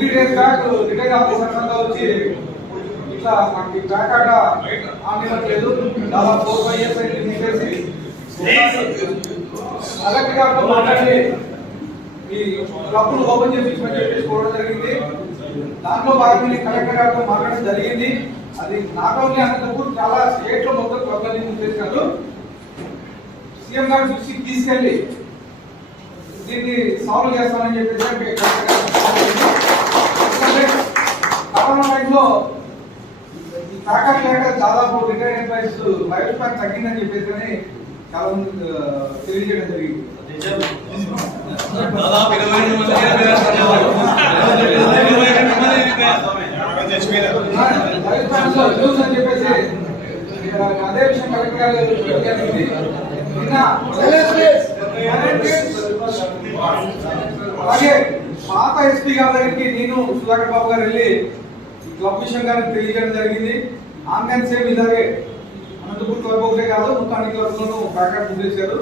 Twenty days back retire officer అంతా వచ్చి ఇట్లా మాకు ఈ బ్యాక్ ఆట ఆనివ్వట్లేదు దాదాపు ఫోర్ ఫైవ్ ఇయర్స్ తీసేసి కలెక్టర్ గారితో మాట్లాడి ఈ క్లబ్ను ఓపెన్ చేయించమని చెప్పేసి కోరడం జరిగింది. దాంట్లో భాగంగా కలెక్టర్ గారితో మాట్లాడడం జరిగింది. అది నాట్ ఓన్లీ అనంతపూర్ చాలా స్టేట్లో మొత్తం క్లబ్లని మూసేసినారు సీఎం గారు చూసి తీసుకెళ్ళి దీన్ని సాల్వ్ చేస్తామని చెప్పేసి ఈ ప్యాకెట్ లేక దాదాపు రిటైర్ ఎంప్లాయీస్ లైఫ్ స్పాన్ తగ్గిందని చెప్పేసి అని చాలా మంది తెలియజేయడం జరిగింది. అదే విషయం కలెక్టర్ గారు అలాగే పాత ఎస్పీ గారి దగ్గరికి నేను సుధాకర్ బాబు గారు వెళ్ళి ఈ క్లబ్ విషయం గారికి తెలియజేయడం జరిగింది. ఆన్లైన్ సేమ్ ఇలాగే అనంతపూర్ క్లబ్ ఒకటే కాదు మొత్తం అన్ని క్లబ్లను బ్యాకప్ చేశారు.